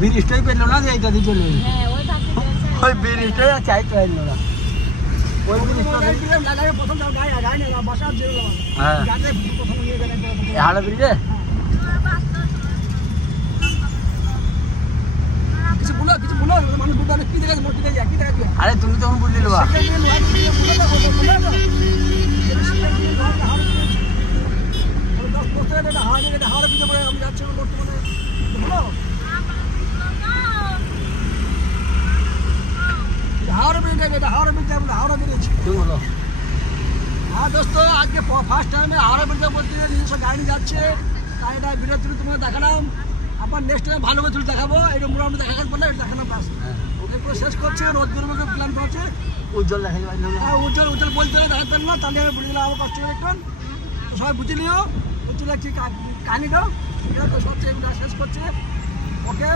ব্রিজটাই পেলো না যে এইটা দিয়ে চলে ওই ব্রিজটাই চাইতে পারলো না ওই ব্রিজটা হ্যাঁ হাওড়া ব্রিজে আরে তুমি তখন বুঝলি লোয়া हाँ दोस्तों आज के फर्स्ट टाइम में हावड़ा ब्रिज बोलते हैं নিজস্ব গাড়ি যাচ্ছে তাই এটা ভিডিও তুলে তোমরা দেখালাম আবার নেক্সট টাইম ভালো করে তুলে দেখাবো এটা মোটামুটি দেখার পরে দেখালাম বাস ওকে পুরো শেষ করছে রোদ গরমে প্ল্যান করছে উজ্জ্বল দেখা যাবে হ্যাঁ উজ্জ্বল বলতে দেখাতে পারল না তাহলে আমি বুঝে দিলাম আমার কষ্ট করে একটু সবাই বুঝে নিও উজ্জ্বলের কি কাহিনিটা এটা তো সবচেয়ে শেষ করছে ওকে